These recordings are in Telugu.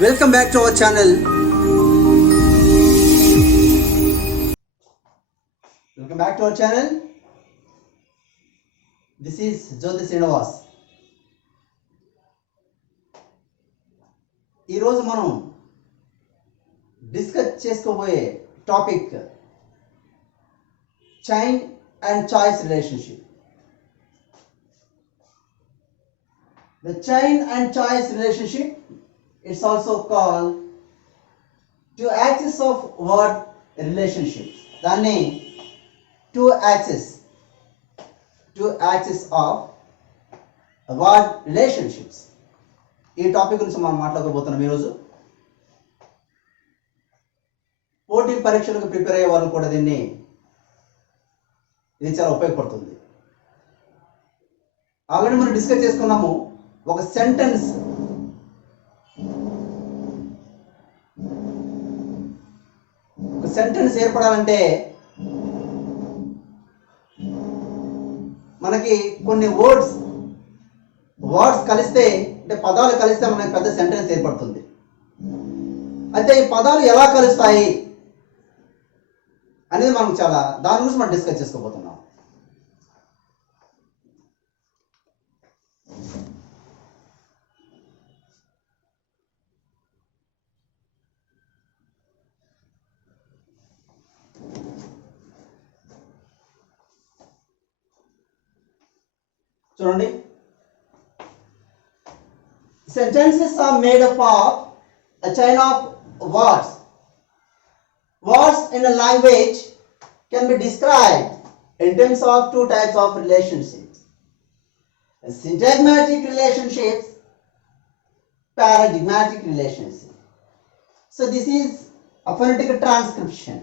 Welcome back to our channel. Welcome back to our channel. This is Jyoti Srinivas. ఈ రోజు మనం డిస్కస్ చేసుకోబోయే topic chain and choice relationship. The chain and choice relationship, it's also called two axis of word relationships. దాన్ని two axis of word relationships. ఈ టాపిక్ గురించి మనం మాట్లాడుకోబోతున్నాం ఈరోజు. పోటీ పరీక్షలకు ప్రిపేర్ అయ్యే వాళ్ళు కూడా ఇది చాలా ఉపయోగపడుతుంది. ఆల్రెడీ మనం డిస్కస్ చేసుకున్నాము. ఒక సెంటెన్స్ ఏర్పడాలంటే మనకి కొన్ని వర్డ్స్ కలిస్తే, అంటే పదాలు కలిస్తే మనకి పెద్ద సెంటెన్స్ ఏర్పడుతుంది. అయితే ఈ పదాలు ఎలా కలుస్తాయి అనేది మనం దాని గురించి మనం డిస్కస్ చేసుకోబోతున్నాం. చూడండి, sentences are made up of a chain of words. Words in a language can be described in terms of two types of relationships: syntagmatic relationships, paradigmatic relationships. So this is a phonetic transcription.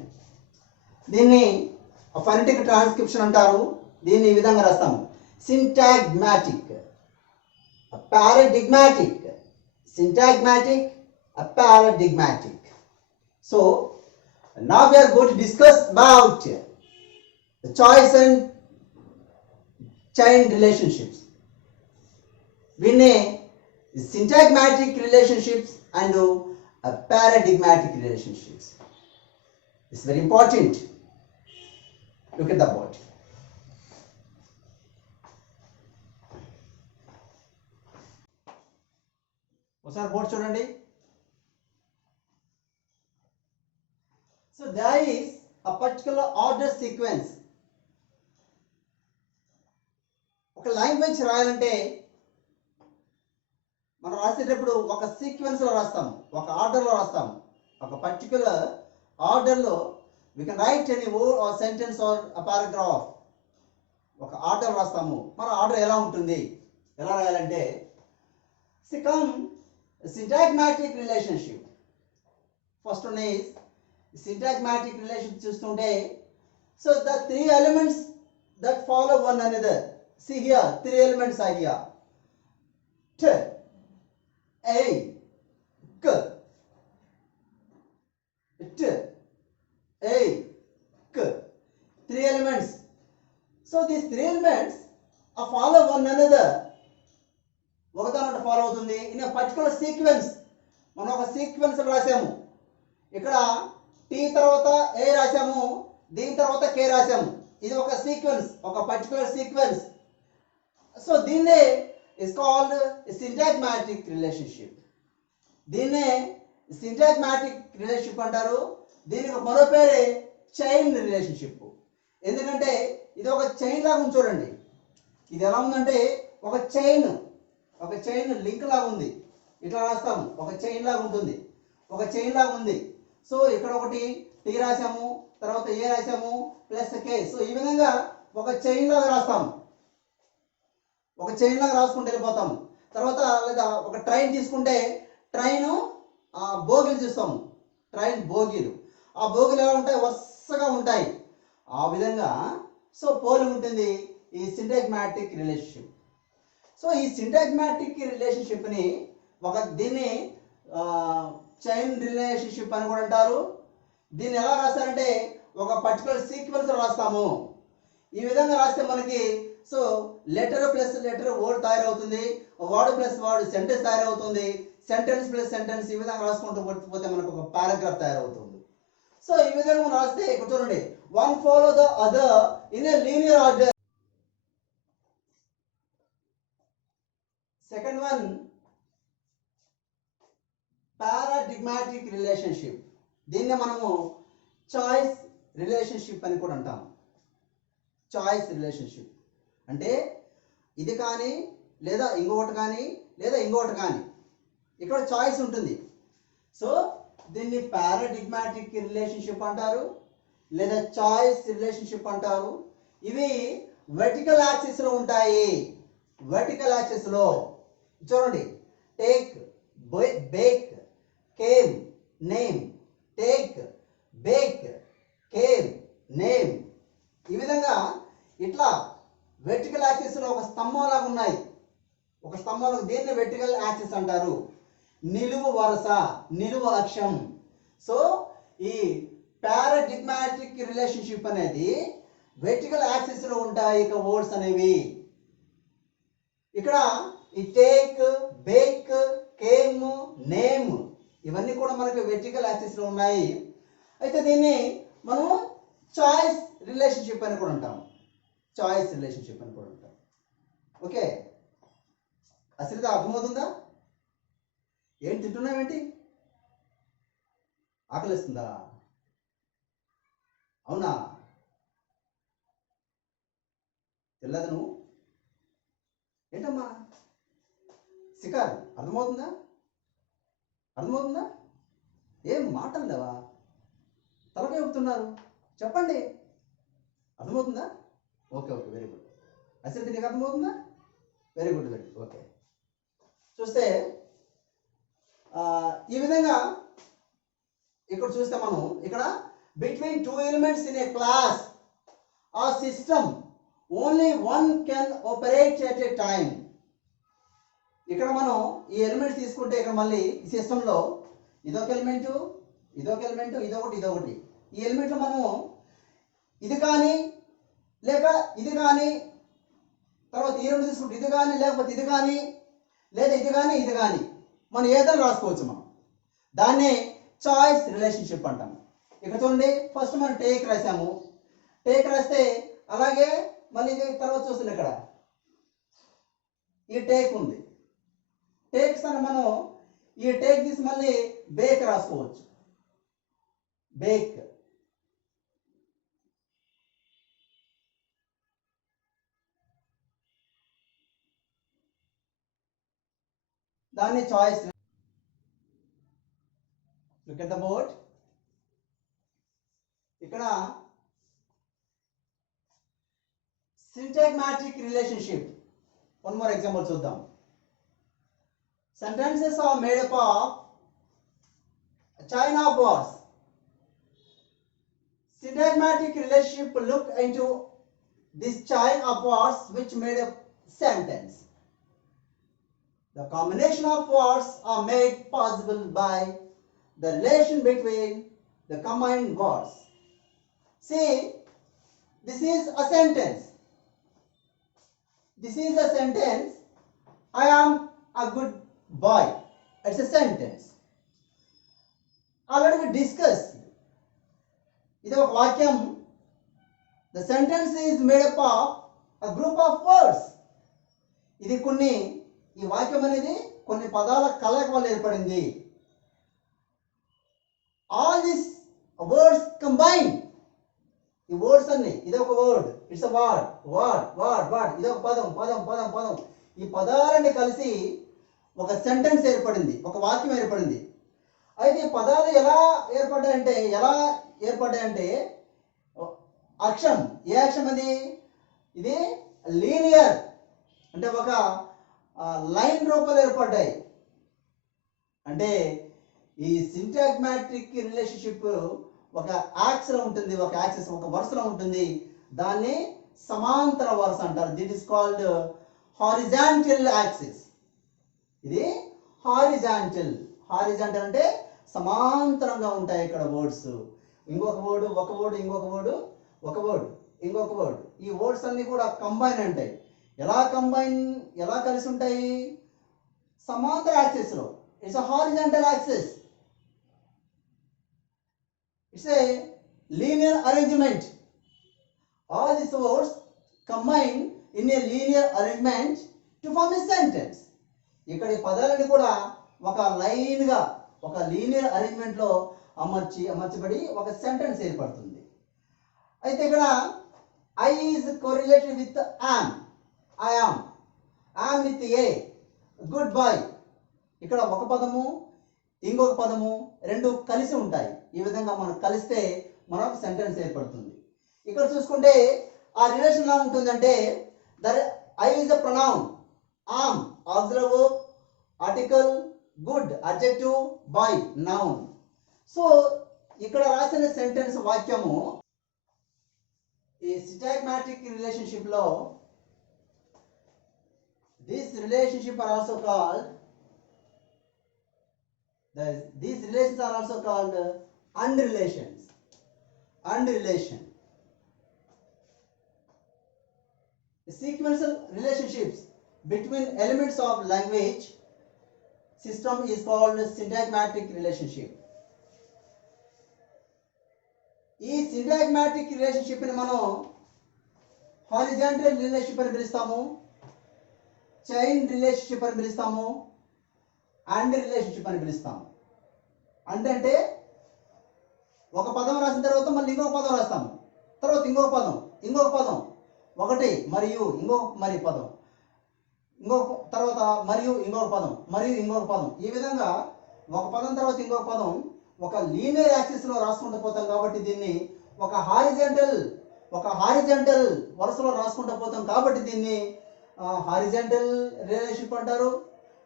దీన్ని phonetic transcription అంటారు. దీన్ని ఈ విధంగా రాస్తాము: syntagmatic, paradigmatic, syntagmatic, paradigmatic. So now we are going to discuss about the choice and chain relationships. Syntagmatic relationships and paradigmatic relationships. It's very important. Look at the board. ఒకసారి బోర్డు చూడండి. So there is a particular order sequence. ఒక లాంగ్వేజ్ రాయాలంటే మనం రాసేటప్పుడు ఒక సీక్వెన్స్ లో రాస్తాము, ఒక ఆర్డర్ లో రాస్తాము. ఒక పర్టికులర్ ఆర్డర్ లో we can write any word or sentence or a paragraph. ఒక ఆర్డర్ రాస్తాము. మన ఆర్డర్ ఎలా ఉంటుంది, ఎలా రాయాలంటే come syntagmatic relationship. First one is syntagmatic relationship. చూస్తుంటే so the three elements that follow one another. See here, three elements are here: t, a, k, t, a, k. Three elements. So these three elements follow one another. ఒకదానొకటి ఫాలో అవుతుంది. In particular sequence. మనం ఒక సీక్వెన్స్ రాసాము. ఇక్కడ టీ తర్వాత ఏ రాసాము, దీని తర్వాత కే రాసాము. ఇది ఒక సీక్వెన్స్, ఒక పర్టికులర్ సీక్వెన్స్. సో దీన్నే ఇస్ కాల్డ్ సింటాగ్మాటిక్ రిలేషన్షిప్. దీన్నే సింటాగ్మాటిక్ రిలేషన్షిప్ అంటారు. దీనికి మరో పేరే చైన్ రిలేషన్షిప్. ఎందుకంటే ఇది ఒక చైన్ లాగా ఉంది. చూడండి, ఇది ఎలా ఉందంటే ఒక చైన్ లింక్ లాగా ఉంది. ఇట్లా రాస్తాము, ఒక చైన్ లాగా ఉంటుంది, ఒక చైన్ లాగా ఉంది. సో ఇక్కడ ఒకటి టీ రాసాము, తర్వాత ఏ రాసాము, ప్లస్ కే. సో ఈ విధంగా ఒక చైన్ లాగా రాస్తాము, ఒక చైన్ లాగా రాసుకుంటూ వెళ్ళిపోతాము. తర్వాత లేదా ఒక ట్రైన్ తీసుకుంటే ట్రైన్ బోగీలు చూస్తాము, ట్రైన్ బోగీలు. ఆ బోగీలు ఎలా ఉంటాయి, వరుసగా ఉంటాయి. ఆ విధంగా సో పోలి ఉంటుంది ఈ సింటాగ్మాటిక్ రిలేషన్షిప్. సో ఈ సింటాగ్మాటిక్ రిలేషన్షిప్ని దీన్ని చైన్ రిలేషన్షిప్ అని కూడా అంటారు. దీన్ని ఎలా రాస్తారంటే ఒక పర్టికులర్ సీక్వెన్స్ రాస్తాము. ఈ విధంగా రాస్తే మనకి so letter plus letter word తయారవుతుంది, వర్డ్ ప్లస్ వర్డ్ సెంటెన్స్ తయారవుతుంది. సెంటెన్స్ ప్లస్ సెంటెన్స్ ఈ విధంగా రాసుకుంటూ పోతే మనకు ఒక పారాగ్రాఫ్ తయారవుతుంది. సో ఈ విధంగా మనం రాస్తే ఇక్కడ చూడండి, one follow the other in a linear order. Second one, paradigmatic relationship. దీన్ని మనము చాయిస్ రిలేషన్షిప్ అని కూడా అంటాం. చాయిస్ రిలేషన్షిప్ అంటే ఇది కానీ లేదా ఇంకొకటి కానీ లేదా ఇంకొకటి కానీ, ఇక్కడ చాయిస్ ఉంటుంది. సో దీన్ని పారాడిగ్మాటిక్ రిలేషన్షిప్ అంటారు లేదా చాయిస్ రిలేషన్షిప్ అంటారు. ఇవి వర్టికల్ యాక్సిస్ లో ఉంటాయి. వర్టికల్ యాక్సిస్ లో చూడండి, take, bake, came, name, take, bake, came, name. ఈ విధంగా ఇట్లా వెర్టికల్ యాక్సిస్ లో ఒక స్తంభం లాగా ఉన్నాయి. ఒక స్తంభంలో దీన్ని వెర్టికల్ యాక్సిస్ అంటారు. నిలువు వరుస, నిలువు అక్షం. సో ఈ పారాడిగ్మాటిక్ రిలేషన్షిప్ అనేది వెర్టికల్ యాక్సిస్ లో ఉంటాయి ఇక వర్డ్స్ అనేవి. ఇక్కడ ఈ టేక్, బేక్, కేమ్, నేమ్ ఇవన్నీ కూడా మనకి వెర్టికల్ యాక్సిస్ లో ఉన్నాయి. అయితే దీన్ని మనం చాయిస్ రిలేషన్షిప్ అని కూడా అంటాం. చాయిస్ రిలేషన్షిప్ అని కూడా అంటాం. ఓకే, అసలు అర్థమవుతుందా? ఏం తింటున్నావేంటి? ఆకలిస్తుందా? అవునా? తెల్లదు నువ్వు ఏంటమ్మా? శికారు అర్థమవుతుందా? అర్థమవుతుందా? ఏం మాటలు లేవా? తలకాయ ఊపుతున్నారు, చెప్పండి. అర్థమవుతుందా? Okay okay, very good. అసలు నీకు అర్థమవుతుందా? Very good, very good. Okay, చూస్తే ఈ విధంగా ఇక్కడ చూస్తే మనం ఇక్కడ between two elements in a class ఆ system only one can operate at a time. ఇక్కడ మనం ఈ ఎలిమెంట్స్ తీసుకుంటే ఇక్కడ మళ్ళీ ఈ సిస్టంలో ఇదొక ఎలిమెంట్, ఇదొక ఎలిమెంట్, ఇదొకటి, ఇదొకటి. ఈ ఎలిమెంట్లో మనము ఇది కానీ లేక ఇది కానీ, తర్వాత ఈ రెండు తీసుకుంటే ఇది కానీ లేకపోతే ఇది కానీ, లేదా ఇది కానీ ఇది కానీ, మనం ఏదైనా రాసుకోవచ్చు. మనం దాన్నే చాయిస్ రిలేషన్షిప్ అంటాం. ఇక్కడ చూడండి, ఫస్ట్ మనం టేక్ రాసాము. టేక్ రాస్తే అలాగే మళ్ళీ ఇది తర్వాత చూస్తుంది, ఇక్కడ ఈ టేక్ ఉంది. టేక్స్ అని మనం ఈ టేక్ తీసి మళ్ళీ బేక్ రాసుకోవచ్చు. బేక్, దాన్ని choice. Look at the board. ఇక్కడ సింటాగ్మాటిక్ రిలేషన్షిప్. వన్ మోర్ ఎగ్జాంపుల్ చూద్దాం. Sentences are made up of a chain of words. Syntagmatic relationship look into this chain of words which made a sentence. The combination of words are made possible by the relation between the combined words. See, this is a sentence. This is a sentence. I am a good boy. It's a sentence. Already we discussed. ఇది ఒక వాక్యం. The sentence is made up of a group of words. ఇది ఈ వాక్యం అనేది కొన్ని పదాల కలయిక వల్ల ఏర్పడింది. All these words combined. ఈ వర్డ్స్ అన్ని, ఇది ఒక word, it's a word, word, word, word, ఇది ఒక పదం, పదం, పదం, పదం. ఈ పదాలన్నీ కలిసి ఒక సెంటెన్స్ ఏర్పడింది, ఒక వాక్యం ఏర్పడింది. అయితే ఈ పదాలు ఎలా ఏర్పడ్డాయంటే అక్షం. ఏ అక్షం అది? ఇది లీనియర్, అంటే ఒక లైన్ రూపంలో ఏర్పడ్డాయి. అంటే ఈ సింటాగ్మాటిక్ రిలేషన్షిప్ ఒక యాక్సిస్ లో ఉంటుంది, ఒక యాక్సిస్, ఒక వరుసలో ఉంటుంది. దాన్ని సమాంతర వరుస అంటారు. That is called horizontal axis. ఇది హారిజాంటల్. హారిజాంటల్ అంటే సమాంతరంగా ఉంటాయి ఇక్కడ వర్డ్స్. ఇంకొక వర్డ్, ఒక వర్డ్, ఇంకొక వర్డ్, ఒక వర్డ్, ఇంకొక వర్డ్. ఈ వర్డ్స్ అన్ని కూడా కంబైన్ ఉంటాయి. ఎలా కలిసి ఉంటాయి? సమాంతర యాక్సిస్ లో. It's a horizontal axis. It's a linear arrangement. All these words combine in a linear arrangement to form a sentence. ఇక్కడ ఈ పదాలని కూడా ఒక లైన్ గా ఒక లీనియర్ అరేంజ్మెంట్ లో అమర్చబడి ఒక సెంటెన్స్ ఏర్పడుతుంది. అయితే ఇక్కడ I is correlated with am, I am, am with a, good boy. ఇక్కడ ఒక పదము ఇంకొక పదము రెండు కలిసి ఉంటాయి. ఈ విధంగా మనం కలిస్తే మనకు సెంటెన్స్ ఏర్పడుతుంది. ఇక్కడ చూసుకుంటే ఆ రిలేషన్ ఎలా ఉంటుందంటే I is a pronoun, am auxiliary verb, article, good adjective, boy noun. So ఇక్కడ రాసిన సెంటెన్స్ వాక్యము ఈ సిటాగ్మాటిక్ రిలేషన్షిప్ లో this relationship are also called these relations are also called and relations. And relation. The sequential relationships between elements of language system is called syntagmatic relationship. ఈ syntagmatic relationship ని మనం horizontal relationship అని పిలుస్తాము, chain relationship అని పిలుస్తాము, అండ్ రిలేషన్షిప్ అని పిలుస్తాము. అంటే ఒక పదం రాసిన తర్వాత మళ్ళీ ఇంకొక పదం రాస్తాము, తర్వాత ఇంకొక పదం ఒకటి మరియు ఇంకొక మరి పదం, ఇంకొక తర్వాత మరియు ఇంకొక పదం, ఈ విధంగా ఒక పదం తర్వాత ఇంకొక పదం ఒక లీనియర్ యాక్సిస్ లో రాసుకుంటూ పోతాం. కాబట్టి దీన్ని ఒక హారిజంటల్ వరుసలో రాసుకుంటూ పోతాం. కాబట్టి దీన్ని హారిజంటల్ రిలేషన్షిప్ అంటారు.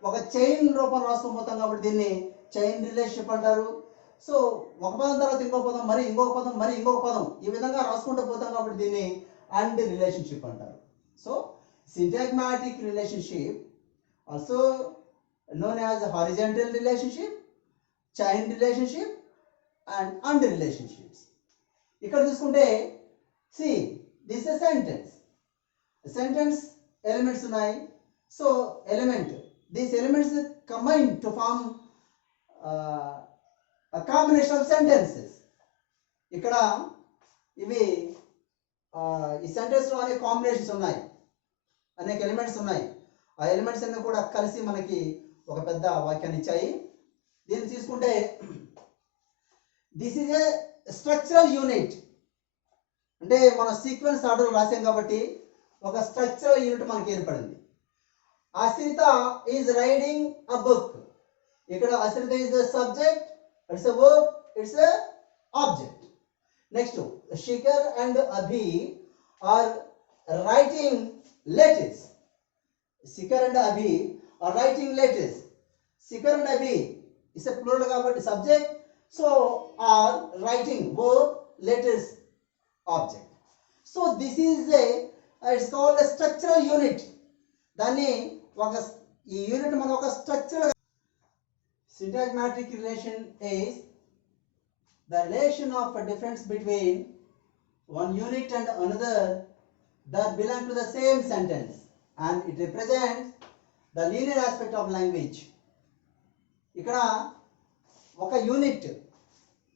ఒక చైన్ రూపం రాసుకుపోతాం కాబట్టి దీన్ని చైన్ రిలేషన్షిప్ అంటారు. సో ఒక పదం తర్వాత ఇంకొక పదం, మరి ఇంకొక పదం, ఈ విధంగా రాసుకుంటూ పోతాం కాబట్టి దీన్ని అండ్ రిలేషన్షిప్ అంటారు. So syntagmatic relationship also known as horizontal relationship, chain relationship and relationships. ఇక్కడ చూసుకుంటే see this is a sentence elements ఉన్నాయి. So these elements combine to form a combination of sentences. ఇక్కడ ఇవి ఈ సెంటెన్స్ లో అనేక కాంబినేషన్స్ ఉన్నాయి, అనేక ఎలిమెంట్స్ ఉన్నాయి. ఆ ఎలిమెంట్స్ అన్ని కూడా కలిసి మనకి ఒక పెద్ద వాక్యాన్ని ఇచ్చాయి. దీన్ని తీసుకుంటే this is a structural unit. అంటే మన సీక్వెన్స్ ఆర్డర్ రాసాం కాబట్టి ఒక స్ట్రక్చరల్ యూనిట్ మనకి ఏర్పడింది. Ashrita is riding a book. ఇక్కడ Ashrita is the subject, it's a verb, it's a object. Next Shikhar and Abhi are writing letters. Shikhar and Abhi are writing letters. Shikhar and Abhi it's a plural కాబట్టి subject, so are writing verb, letters object. So this is it's called a structural unit. దాన్ని ఈ యూనిట్ మనం ఒక structural. Syntagmatic relation is the relation of a difference between one unit and another that belong to the same sentence, and it represents the linear aspect of language. ఇక్కడ ఒక యూనిట్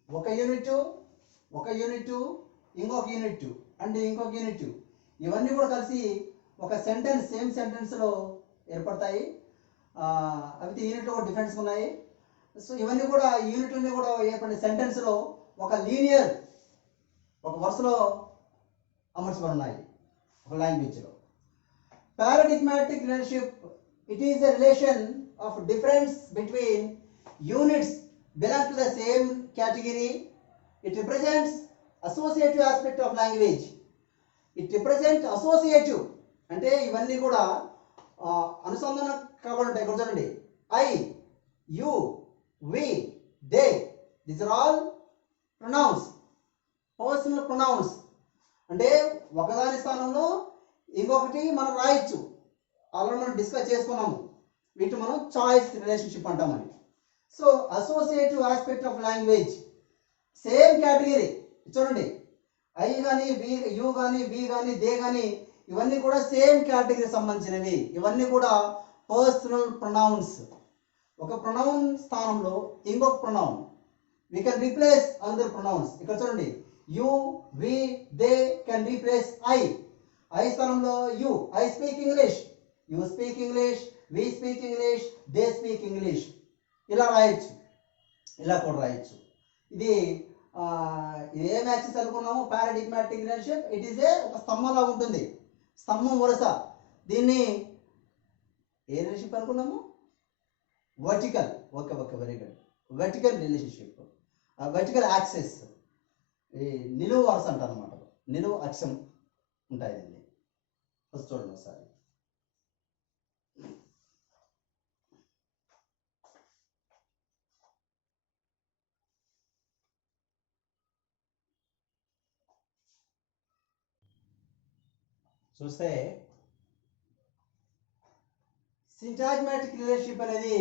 ఇంకొక యూనిట్ ఇవన్నీ కూడా కలిసి ఒక సెంటెన్స్, సేమ్ సెంటెన్స్ లో ఏర్పడతాయి. అవి యూనిట్లో కూడా డిఫరెన్స్ ఉన్నాయి. సో ఇవన్నీ కూడా యూనిట్లన్నీ కూడా ఏర్పడిన సెంటెన్స్ లో ఒక లీనియర్ ఒక వరుసలో అమర్చబడి ఉన్నాయి ఒక లాంగ్వేజ్ లో. Paradigmatic relationship, it is a relation of difference between units belong to the same category. It represents associative aspect of language. It represent associative అంటే ఇవన్నీ కూడా అనుసంధానం కాబట్టి ఉంటాయి. ఇక్కడ చూడండి, I, you, we, they, these are all pronouns, personal pronouns. అంటే ఒకదాని స్థానంలో ఇంకొకటి మనం రాయొచ్చు. ఆల్రెడీ మనం డిస్కస్ చేసుకున్నాము. వీటి మనం చాయిస్ రిలేషన్షిప్ అంటామని. So associative aspect of language, same category. చూడండి, ఐ కానీ, వి, యు కానీ, వి కానీ, దే కానీ ఇవన్నీ కూడా సేమ్ కేటగిరీ సంబంధించినవి. ఇవన్నీ కూడా పర్సనల్ ప్రొనౌన్స్. ఒక ప్రొనౌన్ స్థానంలో ఇంకొక pronoun, we can replace another pronouns. ఇక్కడ చూడండి, you, we, they can replace I స్థానంలో you. I speak English, you speak English, we speak English, they speak English. ఇలా రాయొచ్చు, ఇలా కూడా రాయొచ్చు. ఇది ఏం యాక్సెస్ అనుకున్నాము? పారాడిగ్మాటిక్ రిలేషన్షిప్. ఇట్ ఈస్ ఒక స్తంభంలా ఉంటుంది, స్తంభం వరుస. దీన్ని ఏ రిలేషన్షిప్ అనుకున్నాము? Vertical. Okay okay, very good. Vertical relationship, vertical access, ఈ నిలువు వరుస అంటారు అనమాట. నిలువు అక్షం ఉంటాయి దీన్ని. ఫస్ట్ చూడండి ఒకసారి. చూస్తే సింటాగ్మాటిక్ రిలేషన్షిప్ అనేది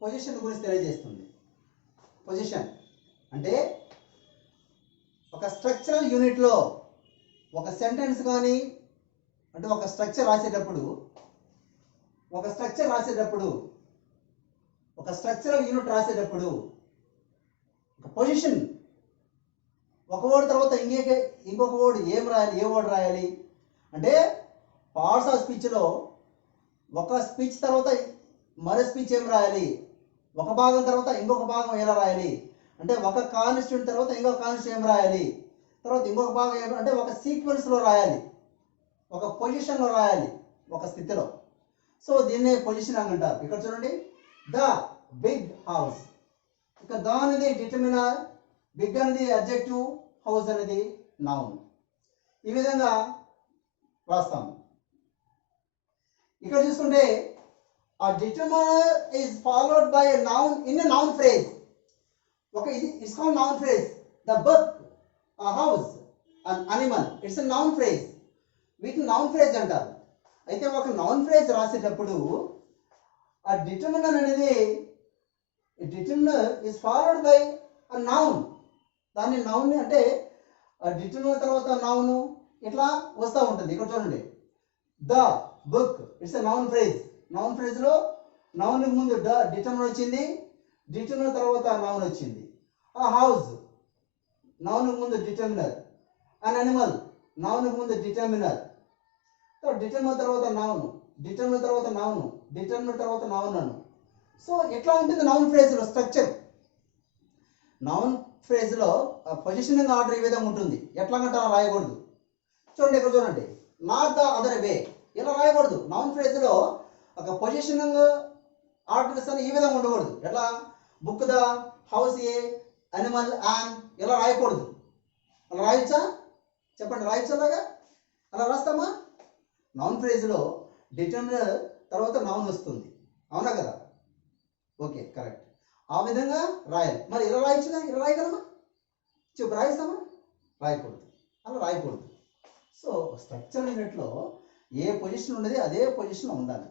పొజిషన్ గురించి తెలియజేస్తుంది. పొజిషన్ అంటే ఒక స్ట్రక్చరల్ యూనిట్లో ఒక సెంటెన్స్ కానీ, అంటే ఒక స్ట్రక్చర్ రాసేటప్పుడు, ఒక స్ట్రక్చరల్ యూనిట్ రాసేటప్పుడు ఒక పొజిషన్, ఒక వర్డ్ తర్వాత ఇంకొక వర్డ్ ఏం రాయాలి, ఏ వర్డ్ రాయాలి అంటే, పార్ట్స్ ఆఫ్ స్పీచ్లో ఒక స్పీచ్ తర్వాత మరో స్పీచ్ ఏం రాయాలి, ఒక భాగం తర్వాత ఇంకొక భాగం ఎలా రాయాలి అంటే, ఒక కాన్స్టిట్యూంట్ తర్వాత ఇంకొక కాన్స్టిట్యూంట్ ఏం రాయాలి, తర్వాత ఇంకొక భాగం ఏం అంటే ఒక సీక్వెన్స్లో రాయాలి, ఒక పొజిషన్లో రాయాలి, ఒక స్థితిలో. సో దీన్నే పొజిషనింగ్ అంటారు. ఇక్కడ చూడండి, ద బిగ్ హౌస్. ఇక్కడ ద అనేది డిటర్మినర్, బిగ్ అనేది అడ్జెక్టివ్, హౌస్ అనేది నౌన్. ఈ విధంగా రాస్తాము. ఇక్కడ చూసుకుంటే ఆ determiner is followed by a noun in a noun phrase. Okay, it's called noun phrase. The book, a house, an animal. It's a noun phrase. వీటిని నౌన్ ఫ్రేజ్ అంటారు. అయితే ఒక నౌన్ ఫ్రేజ్ రాసేటప్పుడు ఆ డిటర్మినర్ అనేది, determiner is followed by a noun. దాన్ని నౌన్ అంటే డిటర్మినర్ తర్వాత నౌన్ ఇట్లా వస్తూ ఉంటుంది. ఇక్కడ చూడండి, the book, it's a noun phrase. Noun ఫ్రేజ్లో నౌన్ ముందు డిటర్మినర్ వచ్చింది, డిటర్మినర్ తర్వాత నౌన్ వచ్చింది. ఆ హౌస్, నౌన్ ముందు డిటర్మినర్. అన్ అనిమల్, నౌన్ ముందు డిటర్మినర్. డిటర్మినర్ తర్వాత నౌన్, డిటర్మినర్ తర్వాత నౌన్, డిటర్మినర్ తర్వాత నౌన్ అను. సో ఎట్లా ఉంటుంది నౌన్ ఫ్రేజ్లో స్ట్రక్చర్? నౌన్ ఫ్రేజ్లో పొజిషనింగ్ ఆర్డర్ ఈ విధంగా ఉంటుంది. ఎట్లా గంట రాయకూడదు. చూడండి, ఇక్కడ చూడండి, నాట్ ద అదర్ వే, ఇలా రాయకూడదు. నౌన్ ఫ్రేజ్లో ఒక పొజిషనింగ్ ఆర్డర్స్ అని ఈ విధంగా ఉండకూడదు. ఎట్లా? Book the, house A, animal an, ఇలా రాయకూడదు. అలా రాయొచ్చా? చెప్పండి, రాయొచ్చా? అలాగా అలా రాస్తామా? నౌన్ ఫ్రేజ్లో డిటర్మినర్ తర్వాత నౌన్ వస్తుంది, అవునా కదా? Okay, correct. ఆ విధంగా రాయాలి. మరి ఇలా రాయొచ్చుగా? ఇలా రాయగలమా? చెప్పు, రాయిస్తామా? రాయకూడదు, అలా రాయకూడదు. సో స్ట్రక్చర్ యూనిట్లో ఏ పొజిషన్ ఉండేది అదే పొజిషన్ ఉండాలి.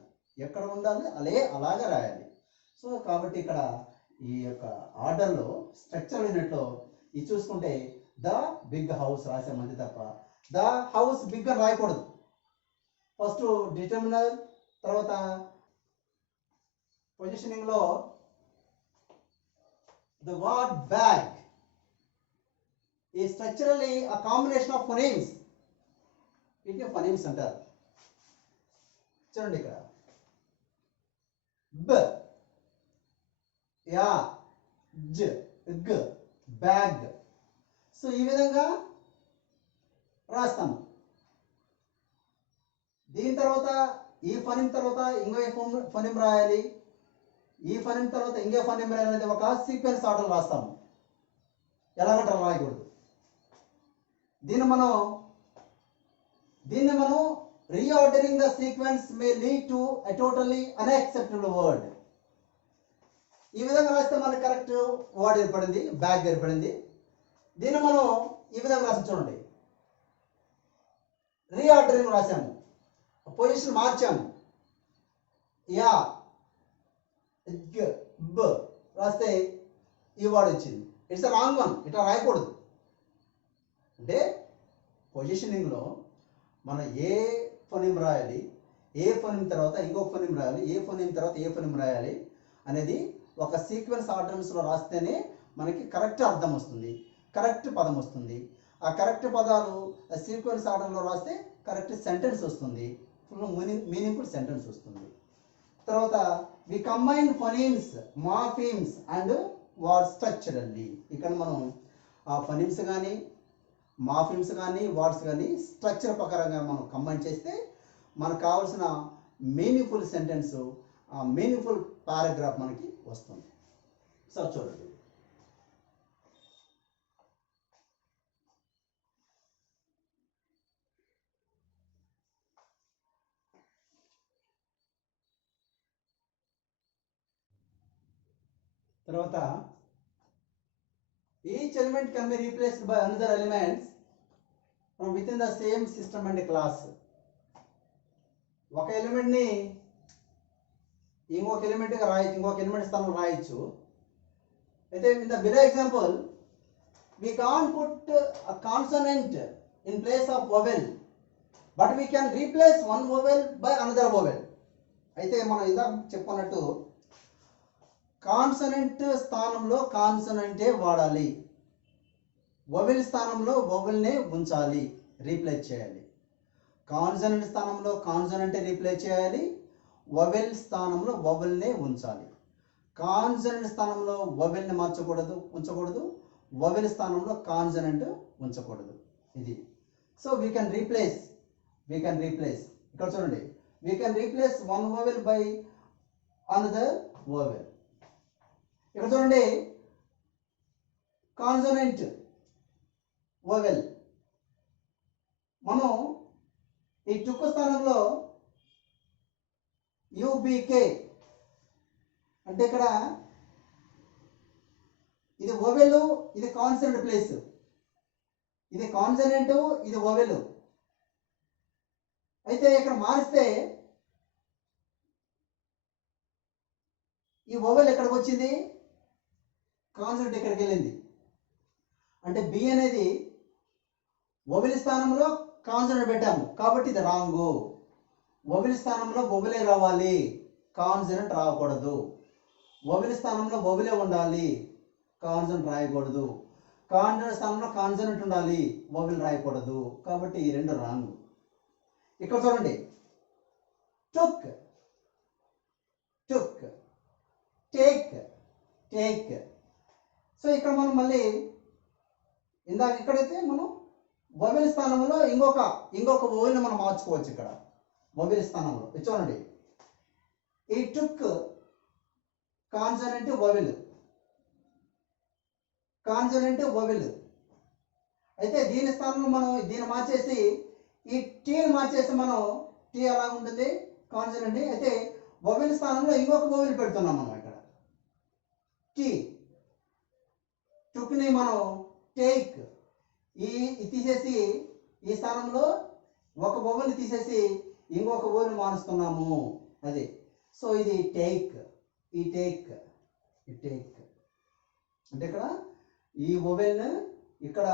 ఎక్కడ ఉండాలి అలాగే రాయాలి. సో కాబట్టి ఇక్కడ ఈ యొక్క ఆర్డర్లో స్ట్రక్చర్ యూనిట్లో ఇది చూసుకుంటే ద బిగ్ హౌస్ రాసామంది తప్ప ద హౌస్ బిగ్ అని రాయకూడదు. ఫస్ట్ డిటర్మినర్ తర్వాత పొజిషనింగ్లో ద వర్డ్ బ్యాగ్ ఈ structurally a combination of phonemes. వీటిని ఫోనీమ్స్ అంటారు. చూడండి, ఇక్కడ బ, యా, జ, గ, బ్యాగ్. సో ఈ విధంగా రాస్తాము. దీని తర్వాత ఈ ఫోనీమ్ తర్వాత ఇంకో ఫోనీమ్ రాయాలి, ఈ ఫోనీమ్ తర్వాత ఇంకో ఫోనీమ్ రాయాలి అనేది ఒక సీక్వెన్స్ ఆర్డర్ రాస్తాము. ఎలాగంటే రాయకూడదు. దీన్ని మనం reordering the sequence may lead to a totally unacceptable word. ఈ విధంగా రాస్తే మనకి కరెక్ట్ వర్డ్ ఏర్పడింది, బ్యాగ్ ఏర్పడింది. దీన్ని మనం ఈ విధంగా రాసి చూడండి, రీఆర్డరింగ్ రాసాము, పొజిషన్ మార్చాము. యా, బ రాస్తే ఈ వర్డ్ వచ్చింది. ఇట్స్ అ రాంగ్ వన్, ఇట్లా రాయకూడదు. అంటే పొజిషనింగ్లో మనం ఏ ఫోనీమ్ రాయాలి, ఏ ఫోనిమ్ తర్వాత ఇంకొక ఫోనిమ్ రాయాలి, ఏ ఫోనిమ్ తర్వాత ఏ ఫోనిమ్ రాయాలి అనేది ఒక సీక్వెన్స్ ఆర్డర్స్లో రాస్తేనే మనకి కరెక్ట్ అర్థం వస్తుంది, కరెక్ట్ పదం వస్తుంది. ఆ కరెక్ట్ పదాలు సీక్వెన్స్ ఆర్డర్లో రాస్తే కరెక్ట్ సెంటెన్స్ వస్తుంది, ఫుల్ మీనింగ్ఫుల్ సెంటెన్స్ వస్తుంది. తర్వాత వి combine ఫోనిమ్స్, morphemes and word structurally. ఇక్కడ మనం ఆ ఫోనిమ్స్ కానీ మార్ఫిమ్స్ కానీ వర్డ్స్ కానీ స్ట్రక్చర్ ప్రకారంగా మనం కంబైన్ చేస్తే మనకు కావాల్సిన మీనింగ్ఫుల్ సెంటెన్స్, మీనింగ్ఫుల్ పారాగ్రాఫ్ మనకి వస్తుంది. సో చూడండి, తర్వాత each element can be replaced by another elements from within the same system and class. ఒక ఎలిమెంట్ ని ఇంకొక ఎలిమెంట్ గా రాయొచ్చు, ఇంకొక ఎలిమెంట్ స్థానంలో రాయొచ్చు. అయితే in the below example we can't put a consonant in place of vowel, but we can replace one vowel by another vowel. అయితే మనం ఇందాక చెప్పుకున్నట్టు కాన్సనెంట్ స్థానంలో కాన్సనెంటే వాడాలి, వొవెల్ స్థానంలో వొవెల్నే ఉంచాలి, రీప్లేస్ చేయాలి. కాన్సనెంట్ స్థానంలో కాన్సనెంటే రీప్లేస్ చేయాలి, వొవెల్ స్థానంలో వొవెల్నే ఉంచాలి. కాన్సనెంట్ స్థానంలో వొవెల్ని మార్చకూడదు, ఉంచకూడదు, వొవెల్ స్థానంలో కాన్సనెంట్ ఉంచకూడదు. ఇది సో వీ కెన్ రీప్లేస్ ఇక్కడ చూడండి, we can replace one vowel by another vowel. ఇక్కడ చూడండి, కాన్సనెంట్ వొవెల్ మనం ఈ టుక్కు స్థానంలో యూబీకే అంటే ఇక్కడ ఇది వొవెల్, ఇది కాన్సనెంట్ ప్లేస్, ఇది కాన్సనెంట్, ఇది వొవెల్. అయితే ఇక్కడ మారిస్తే ఈ వొవెల్ ఎక్కడికి వచ్చింది, కాన్సనెంట్ ఇక్కడికి వెళ్ళింది. అంటే బి అనేది వొవెల్ స్థానంలో కాన్సనెంట్ పెట్టాము కాబట్టి ఇది రాంగు. వొవెల్ స్థానంలో వొవెలే రావాలి, కాన్సనెంట్ రాకూడదు. వొవెల్ స్థానంలో వొవెలే ఉండాలి, కాన్సనెంట్ రాయకూడదు. కాన్సనెంట్ స్థానంలో కాన్సనెంట్ ఉండాలి, వొవెల్ రాయకూడదు. కాబట్టి ఈ రెండు రాంగ్. ఇక్కడ చూడండి, టుక్ టుక్, టేక్ టేక్. సో ఇక్కడ మనం మళ్ళీ ఇందాక ఇక్కడైతే మనం వొవెల్ స్థానంలో ఇంకొక వొవెల్ని మనం మార్చుకోవచ్చు. ఇక్కడ వొవెల్ స్థానంలో చూడండి, ఈ టుక్ కాన్సనెంట్ వొవెల్, కాన్సనెంట్ వొవెల్. అయితే దీని స్థానంలో మనం దీన్ని మార్చేసి ఈ టీని మార్చేసి మనం టీ అలా ఉంటుంది కాన్సనెంట్. అయితే వొవెల్ స్థానంలో ఇంకొక వొవెల్ పెడుతున్నాం మనం ఇక్కడ, టీ. టుక్ని మనం టేక్ తీసేసి ఈ స్థానంలో ఒక వొవెల్ తీసేసి ఇంకొక వొవెల్ మారుస్తున్నాము, అది. సో ఇది టేక్, ఈ టేక్ అంటే ఇక్కడ ఈ వొవెల్ ఇక్కడ